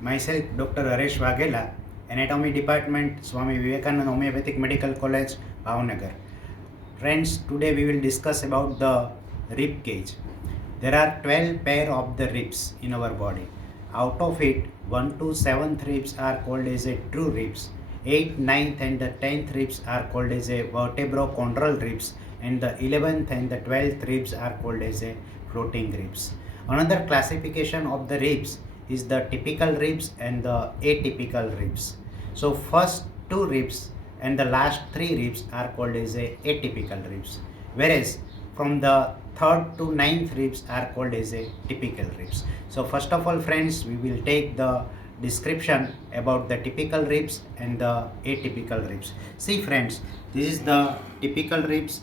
Myself, Dr. Haresh Waghela, Anatomy Department, Swami Vivekananda Homeopathic Medical College, Bhavnagar. Friends, today we will discuss about the rib cage. There are 12 pair of the ribs in our body. Out of it, 1 to 7th ribs are called as a true ribs. 8th, 9th and the 10th ribs are called as a vertebrochondral ribs, and the 11th and the 12th ribs are called as a floating ribs. Another classification of the ribs is the typical ribs and the atypical ribs. So first two ribs and the last three ribs are called as a atypical ribs, whereas from the third to ninth ribs are called as a typical ribs. So first of all, friends, we will take the description about the typical ribs and the atypical ribs. See friends, this is the typical ribs.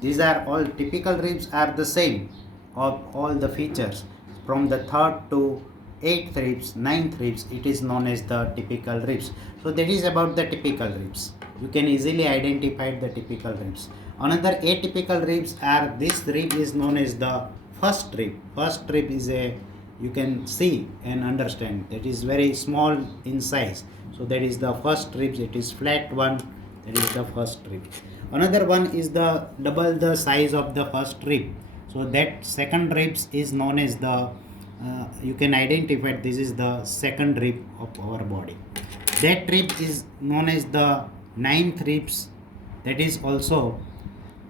These are all typical ribs are the same of all the features. From the third to eighth ribs, ninth ribs, it is known as the typical ribs. So that is about the typical ribs. You can easily identify the typical ribs. Another atypical ribs are, this rib is known as the first rib. First rib is a, you can see and understand, that is very small in size. So that is the first ribs. It is flat one. That is the first rib. Another one is the double the size of the first rib. So that second ribs is known as the, you can identify, this is the second rib of our body. That rib is known as the ninth ribs. That is also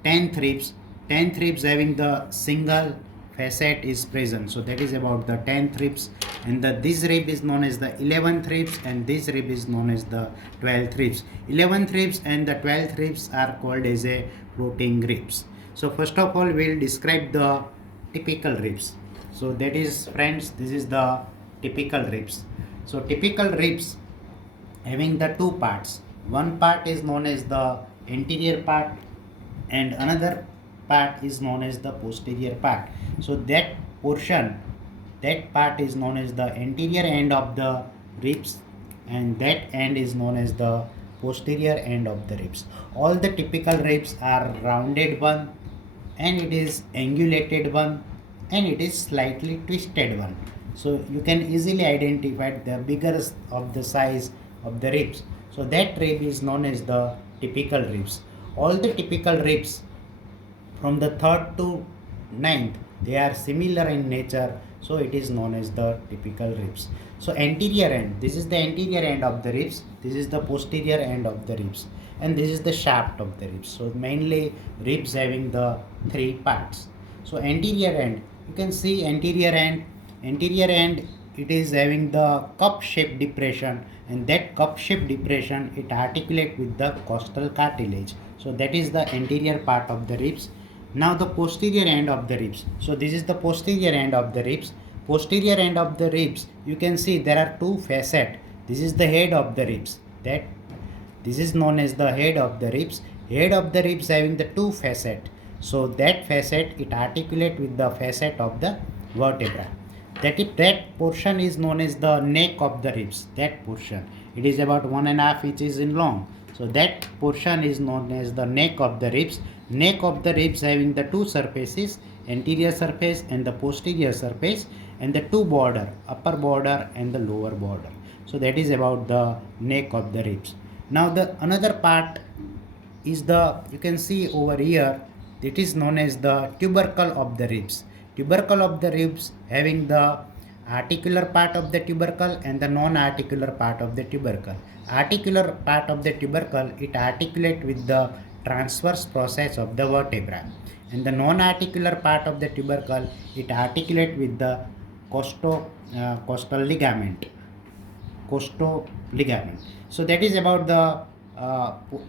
10th ribs. 10th ribs having the single facet is present. So that is about the 10th ribs. And this rib is known as the 11th ribs, and this rib is known as the 12th ribs. 11th ribs and the 12th ribs are called as a floating ribs. So first of all, we will describe the typical ribs. So that is, friends, this is the typical ribs. So typical ribs having the two parts. One part is known as the anterior part and another part is known as the posterior part. So that portion, that part is known as the anterior end of the ribs, and that end is known as the posterior end of the ribs. All the typical ribs are rounded one, and it is angulated one, and it is slightly twisted one. So you can easily identify the bigger of the size of the ribs. So that rib is known as the typical ribs. All the typical ribs from the third to ninth, they are similar in nature, so it is known as the typical ribs. So anterior end, this is the anterior end of the ribs, this is the posterior end of the ribs, and this is the shaft of the ribs. So mainly ribs having the three parts. So anterior end, you can see anterior end, it is having the cup shaped depression, and that cup shaped depression, it articulate with the costal cartilage. So that is the anterior part of the ribs. Now the posterior end of the ribs. So this is the posterior end of the ribs. Posterior end of the ribs, you can see there are two facets. This is the head of the ribs. That this is known as the head of the ribs. Head of the ribs having the two facet. So that facet, it articulate with the facet of the vertebra. That portion is known as the neck of the ribs. That portion, it is about 1.5 inches in long. So that portion is known as the neck of the ribs. Neck of the ribs having the two surfaces, anterior surface and the posterior surface, and the two border, upper border and the lower border. So that is about the neck of the ribs. Now the another part is the, you can see over here, it is known as the tubercle of the ribs. Tubercle of the ribs having the articular part of the tubercle and the non-articular part of the tubercle. Articular part of the tubercle, it articulate with the transverse process of the vertebra, and the non-articular part of the tubercle, it articulate with the costal ligament. So that is about the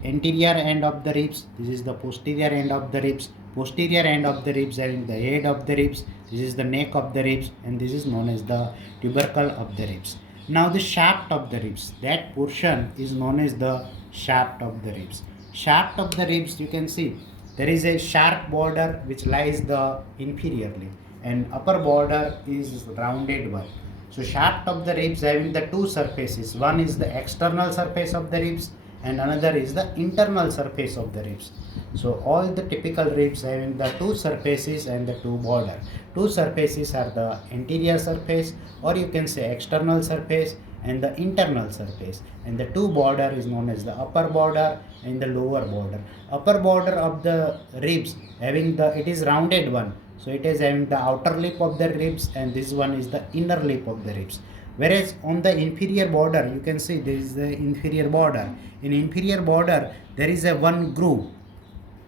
anterior end of the ribs. This is the posterior end of the ribs. Posterior end of the ribs having the head of the ribs. This is the neck of the ribs, and this is known as the tubercle of the ribs. Now the shaft of the ribs, that portion is known as the shaft of the ribs. Shaft of the ribs, you can see there is a sharp border which lies the inferiorly, and upper border is rounded one. So shaft of the ribs having the two surfaces. One is the external surface of the ribs, and another is the internal surface of the ribs. So all the typical ribs having the two surfaces and the two border. Two surfaces are the anterior surface, or you can say external surface, and the internal surface, and the two border is known as the upper border and the lower border. Upper border of the ribs having the, it is rounded one, so it is having the outer lip of the ribs, and this one is the inner lip of the ribs. Whereas on the inferior border, you can see this is the inferior border. In inferior border there is a one groove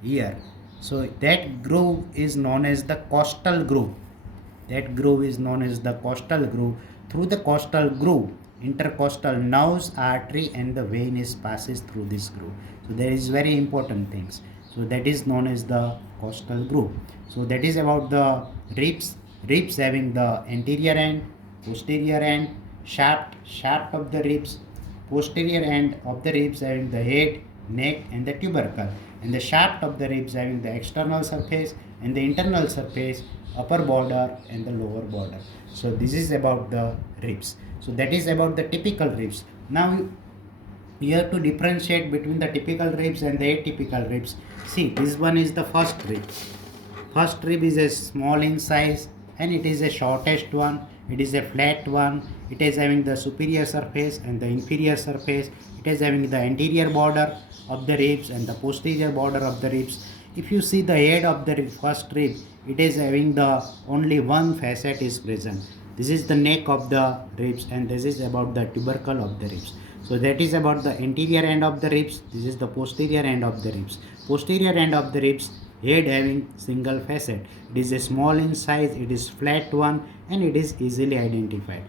here, so that groove is known as the costal groove. That groove is known as the costal groove. Through the costal groove, intercostal nerves, artery, and the vein is passes through this groove. So there is very important things. So that is known as the costal groove. So that is about the ribs. Ribs having the anterior end, posterior end, shaft of the ribs, posterior end of the ribs having the head, neck, and the tubercle, and the shaft of the ribs having the external surface and the internal surface, upper border and the lower border. So this is about the ribs. So that is about the typical ribs. Now you have to differentiate between the typical ribs and the atypical ribs. See, this one is the first rib. First rib is a small in size and it is a shortest one. It is a flat one. It is having the superior surface and the inferior surface. It is having the anterior border of the ribs and the posterior border of the ribs. If you see the head of the first rib, it is having the only one facet is present. This is the neck of the ribs, and this is about the tubercle of the ribs. So that is about the anterior end of the ribs. This is the posterior end of the ribs. Posterior end of the ribs, head having single facet. It is a small in size, it is flat one, and it is easily identified.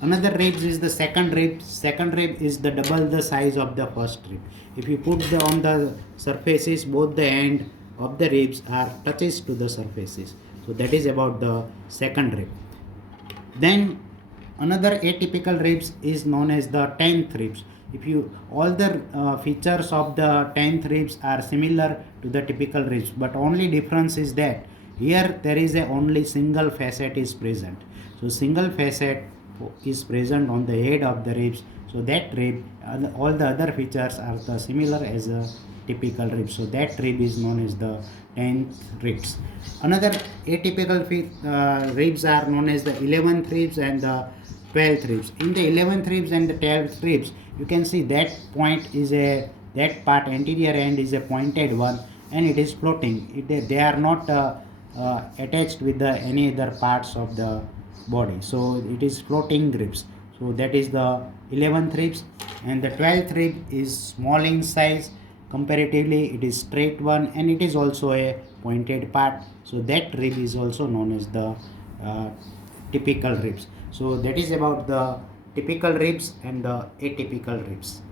Another ribs is the second rib. Second rib is the double the size of the first rib. If you put the on the surfaces, both the end of the ribs are touches to the surfaces. So that is about the second rib. Then another atypical ribs is known as the 10th ribs. If you all the features of the 10th ribs are similar to the typical ribs, but only difference is that here there is a only single facet is present. So single facet is present on the head of the ribs. So that rib, all the other features are the similar as a typical rib. So that rib is known as the 10th ribs. Another atypical ribs are known as the 11th ribs and the 12th ribs. In the 11th ribs and the 12th ribs, you can see that point is a, that part anterior end is a pointed one and it is floating. They are not attached with the any other parts of the body. So it is floating ribs. So that is the 11th ribs, and the 12th rib is small in size. Comparatively, it is straight one and it is also a pointed part. So that rib is also known as the typical ribs. So that is about the typical ribs and the atypical ribs.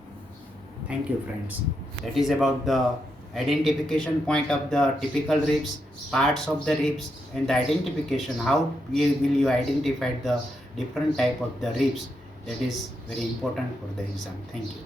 Thank you, friends. That is about the identification point of the typical ribs, parts of the ribs, and the identification. How will you identify the different type of the ribs? That is very important for the exam. Thank you.